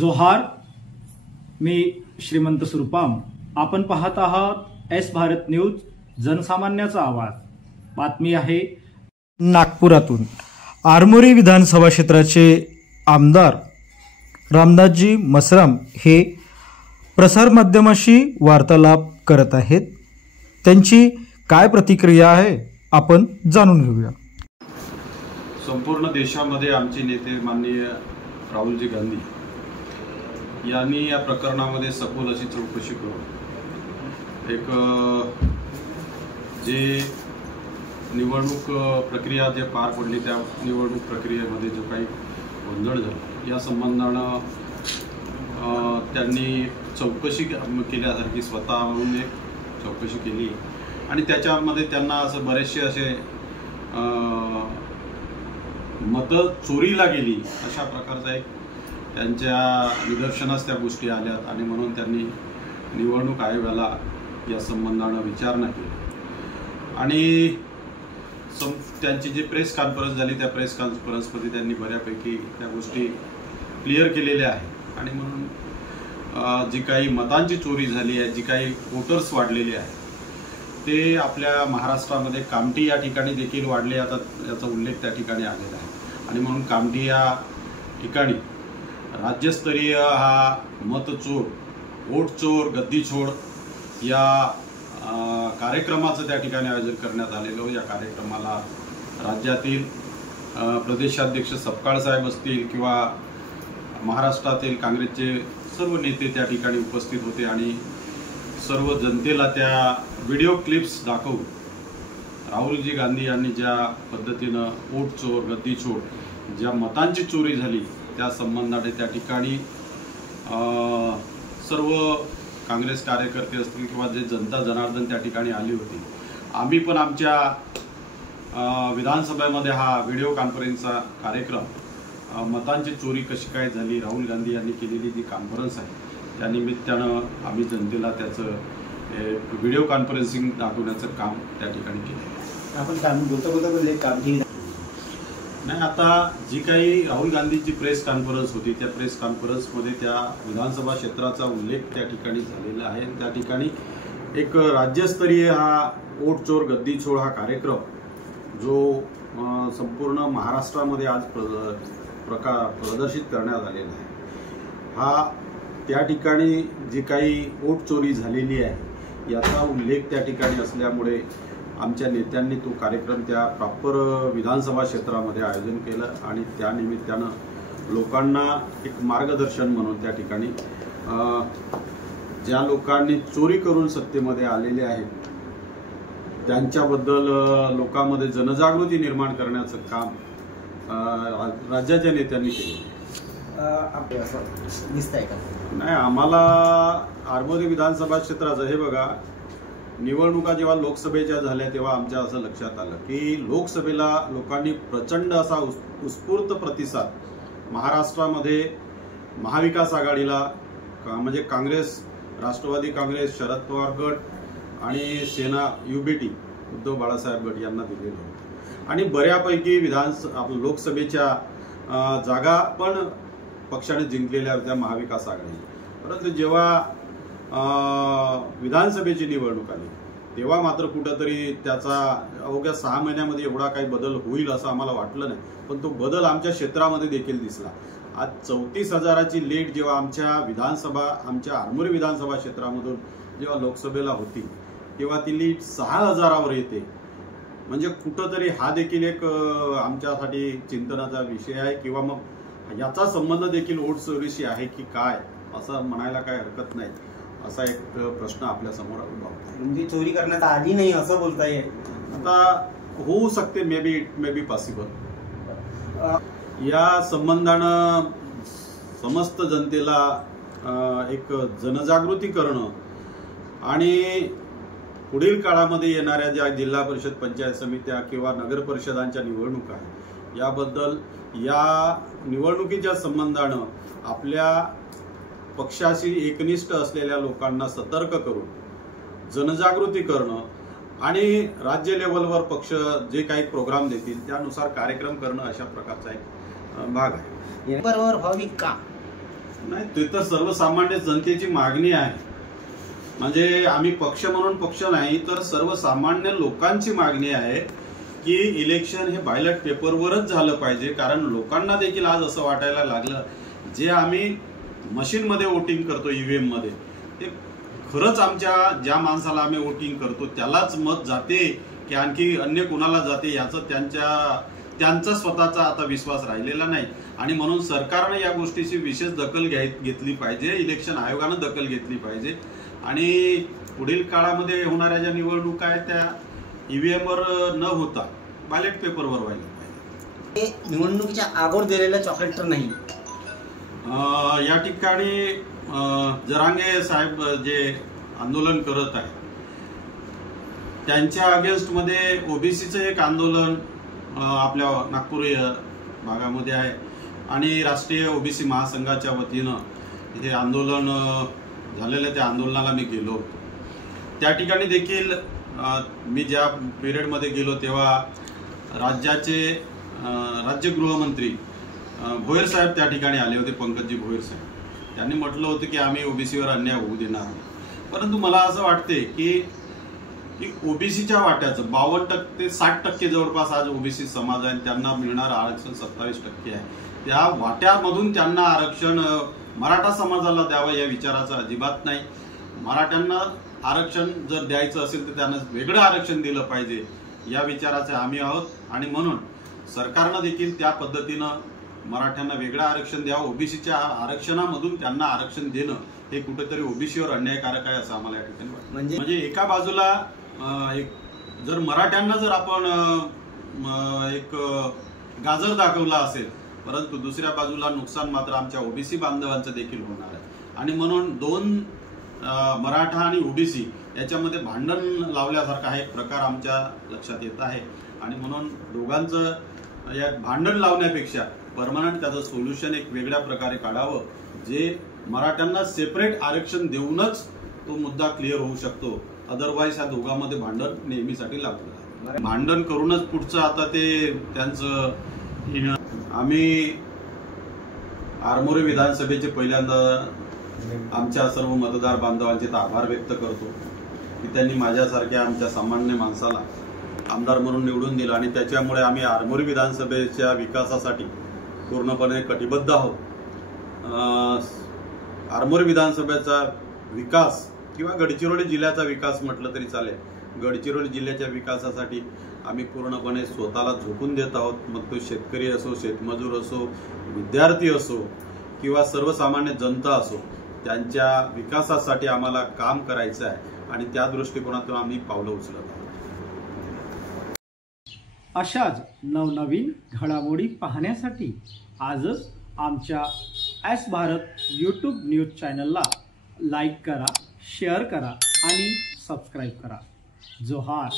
जोहार, मी श्रीमंत सुरपाम. आपण पाहत आहात एस भारत न्यूज, जनसामान्याचा आवाज. बातमी आहे नागपुरातून. आरमोरी विधानसभा क्षेत्राचे आमदार रामदासजी मसराम हे प्रसारमाध्यमांशी वार्तालाप करत आहेत. त्यांची काय प्रतिक्रिया आहे आपण जाणून घेऊया. संपूर्ण देशामध्ये आमचे नेते माननीय राहुलजी गांधी यांनी या प्रकरणामध्ये सखोल अशी चौकशी करून एक जे निवडणूक प्रक्रिया जे पार पडली त्या निवडणूक प्रक्रियेमध्ये जो काही गोंधळ झाला या संबंधानं त्यांनी चौकशी केल्यासारखी स्वतःहून एक चौकशी केली आणि त्याच्यामध्ये त्यांना असं बरेचसे असे मतं चोरीला गेली अशा प्रकारचा एक त्यांच्या निदर्शनास त्या गोष्टी आल्यात आणि म्हणून त्यांनी निवडणूक आयोगाला या संबंधानं विचारणा केली आणि त्यांची जी प्रेस कॉन्फरन्स झाली त्या प्रेस कॉन्फरन्समध्ये त्यांनी बऱ्यापैकी त्या गोष्टी क्लिअर केलेल्या आहेत आणि म्हणून जी काही मतांची चोरी झाली आहे, जी काही वोटर्स वाढलेले आहेत ते आपल्या महाराष्ट्रामध्ये कामठी या ठिकाणी देखील वाढले जातात याचा उल्लेख त्या ठिकाणी आलेला आहे आणि म्हणून कामठी या ठिकाणी राज्यस्तरीय हा मतचोर, वोट चोर, गद्दी छोड या कार्यक्रमाचं त्या ठिकाणी आयोजन करण्यात आलेलं. या कार्यक्रमाला राज्यातील प्रदेशाध्यक्ष सपकाळ साहेब असतील किंवा महाराष्ट्रातील काँग्रेसचे सर्व नेते त्या ठिकाणी उपस्थित होते आणि सर्व जनतेला त्या व्हिडिओ क्लिप्स दाखवून राहुलजी गांधी यांनी ज्या पद्धतीनं वोट चोर, गद्दी छोड ज्या मतांची चोरी झाली त्या संबंधाने त्या ठिकाणी सर्व काँग्रेस कार्यकर्ते असतील किंवा जे जनता जनार्दन त्या ठिकाणी आली होती. आम्ही पण आमच्या विधानसभेमध्ये हा व्हिडिओ कॉन्फरन्सचा कार्यक्रम मतांची चोरी कशी काय झाली, राहुल गांधी यांनी केलेली जी कॉन्फरन्स आहे त्या निमित्तानं आम्ही जनतेला त्याचं व्हिडिओ कॉन्फरन्सिंग दाखवण्याचं काम त्या ठिकाणी केलं. आपण काम बोलतो नाही, आता जी काही राहुल गांधीची प्रेस कॉन्फरन्स होती त्या प्रेस कॉन्फरन्समध्ये त्या विधानसभा क्षेत्राचा उल्लेख त्या ठिकाणी झालेला आहे. त्या ठिकाणी एक राज्यस्तरीय हा वोट चोर, गद्दी छोड हा कार्यक्रम जो संपूर्ण महाराष्ट्रामध्ये आज प्रदर्शित करण्यात आलेला आहे. हा त्या ठिकाणी जी काही वोट चोरी झालेली आहे याचा उल्लेख त्या ठिकाणी असल्यामुळे आमच्या नेत्यांनी तो कार्यक्रम त्या प्रॉपर विधानसभा क्षेत्रामध्ये आयोजन केलं आणि त्या निमित्तानं लोकांना एक मार्गदर्शन म्हणून त्या ठिकाणी ज्या लोकांनी चोरी करून सत्तेमध्ये आलेले आहेत त्यांच्याबद्दल लोकांमध्ये जनजागृती निर्माण करण्याचं काम राज्याच्या नेत्यांनी केले. नाही, आम्हाला आरमोरी विधानसभा क्षेत्राचं हे बघा, निवडणुका जेव्हा लोकसभेच्या झाल्या तेव्हा आमच्या असं लक्षात आलं की लोकसभेला लोकांनी प्रचंड असा उत्स्फूर्त प्रतिसाद महाराष्ट्रामध्ये महाविकास आघाडीला म्हणजे काँग्रेस, राष्ट्रवादी काँग्रेस, शरद पवार गट आणि सेना UBT उद्धव बाळासाहेब गट यांना दिलेलं होतं आणि बऱ्यापैकी लोकसभेच्या जागा पण पक्षाने जिंकलेल्या होत्या महाविकास आघाडी. परंतु जेव्हा विधानसभेची निवडणूक आली तेव्हा मात्र कुठंतरी त्याचा अवघ्या 6 महिन्यामध्ये एवढा काही बदल होईल असं आम्हाला वाटलं नाही, पण तो बदल आमच्या क्षेत्रामध्ये देखील दिसला. आज 34,000ची लीड जेव्हा आमच्या आरमोरी विधानसभा क्षेत्रामधून जेव्हा लोकसभेला होती तेव्हा ती लीड 6,000वर येते. म्हणजे कुठंतरी हा देखील एक आमच्यासाठी चिंतनाचा विषय आहे किंवा मग याचा संबंध देखील वोट चोरीशी आहे की काय असं म्हणायला काय हरकत नाही. असा एक प्रश्न आपल्या समोर उभा होता. म्हणजे चोरी करण्यात आली नाही असं बोलता येईल. आता होऊ शकते, मे बी पॉसिबल. या संबंधानं समस्त जनतेला एक जनजागृती करणं आणि पुढील काळामध्ये येणाऱ्या ज्या जिल्हा परिषद, पंचायत समित्या किंवा नगर परिषदांच्या निवडणुका आहेत याबद्दल या निवडणुकीच्या संबंधानं आपल्या पक्षाशी एकनिष्ठ असलेल्या लोकांना सतर्क करून जनजागृती करणं आणि राज्य लेवलवर पक्ष जे काही प्रोग्राम देतील त्यानुसार कार्यक्रम करणं अशा प्रकारचा एक भाग आहे. बरोबर व्हावी का नाही, ते तर सर्वसामान्य जनतेची मागणी आहे. म्हणजे आम्ही पक्ष म्हणून पक्ष नाही, तर सर्वसामान्य लोकांची मागणी आहे की इलेक्शन हे बॅलेट पेपरवरच झालं पाहिजे. कारण लोकांना देखील आज असं वाटायला लागलं, जे आम्ही मशीनमध्ये वोटिंग करतो ईव्हीएम मध्ये, ते खरंच आमच्या ज्या माणसाला आम्ही वोटिंग करतो त्यालाच मत जाते की आणखी अन्य कोणाला जाते, याचं त्यांचा स्वतःचा आता विश्वास राहिलेला नाही. आणि म्हणून सरकारनं या गोष्टीची विशेष दखल घेतली पाहिजे, इलेक्शन आयोगानं दखल घेतली पाहिजे. आणि पुढील काळामध्ये होणाऱ्या ज्या निवडणुका आहेत त्या ईव्हीएमवर न होता बॅलेट पेपरवर व्हायला पाहिजे. हे निवडणुकीच्या अगोदर दिलेलं चॉकलेट तर नाही. या ठिकाणी जरांगे साहेब जे आंदोलन करत आहेत त्यांच्या अगेन्स्ट मध्ये ओबीसीचं एक आंदोलन आपल्या नागपूर भागामध्ये आहे आणि राष्ट्रीय ओबीसी महासंघाच्या वतीनं हे आंदोलन झालेलं, त्या आंदोलनाला मी गेलो होतो. त्या ठिकाणी देखील मी ज्या पिरियडमध्ये गेलो तेव्हा राज्य गृहमंत्री भोयर साहेब त्या ठिकाणी आले होते, पंकजी भोयर साहेब. त्यांनी म्हटलं होतं की आम्ही ओबीसीवर अन्याय होऊ देणार नाही. परंतु मला असं वाटते की ओबीसीच्या वाट्याचं 52% ते 60% जवळपास आज ओबीसी समाज आहे, त्यांना मिळणार आरक्षण 27% आहे. त्या वाट्यामधून त्यांना आरक्षण मराठा समाजाला द्यावं या विचाराचा अजिबात नाही. मराठ्यांना आरक्षण जर द्यायचं असेल तर त्यांना वेगळं आरक्षण दिलं पाहिजे या विचाराचे आम्ही आहोत. आणि म्हणून सरकारनं देखील त्या पद्धतीनं मराठ्यांना वेगळं आरक्षण द्यावं. ओबीसीच्या आरक्षणामधून त्यांना आरक्षण देणं हे कुठेतरी ओबीसीवर अन्यायकारक आहे असं आम्हाला या ठिकाणी वाटतं. म्हणजे एका बाजूला जर मराठ्यांना जर आपण एक गाजर दाखवला असेल, परंतु दुसऱ्या बाजूला नुकसान मात्र आमच्या ओबीसी बांधवांचं देखील होणार आहे. आणि म्हणून दोन मराठा आणि ओबीसी याच्यामध्ये भांडण लावल्यासारखा हा एक प्रकार आमच्या लक्षात येत आहे. आणि म्हणून दोघांचं या भांडण लावण्यापेक्षा परमनंट त्याचं सोल्युशन एक वेगळ्या प्रकारे काढावं, जे मराठ्यांना सेपरेट आरक्षण देऊनच तो मुद्दा क्लिअर होऊ शकतो. अदरवाईज ह्या दोघांमध्ये भांडण नेहमीसाठी लागतं. भांडण करूनच पुढचं आता ते त्यांचं. आम्ही आरमोरी विधानसभेचे पहिल्यांदा आमच्या सर्व मतदार बांधवांचे आभार व्यक्त करतो की त्यांनी माझ्यासारख्या आमच्या सामान्य माणसाला आमदार म्हणून निवडून दिलं आणि त्याच्यामुळे आम्ही आरमोरी विधानसभेच्या विकासासाठी पूर्णपणे कटिबद्ध आहोत. आरमोरी विधानसभेचा विकास किंवा गडचिरोली जिल्ह्याचा विकास म्हटलं तरी चालेल, गडचिरोली जिल्ह्याच्या विकासासाठी आम्ही पूर्णपणे स्वतःला झोकून देत आहोत. मग तो शेतकरी असो, शेतमजूर असो, विद्यार्थी असो किंवा सर्वसामान्य जनता असो, त्यांच्या विकासासाठी आम्हाला काम करायचं आहे आणि त्या दृष्टिकोनातून आम्ही पावलं उचलत आहोत. अशाच नवनवीन घडामोडी पाहण्यासाठी आजच आमच्या एस भारत यूट्यूब न्यूज चॅनलला लाईक करा, शेअर करा आणि सबस्क्राईब करा. जोहार.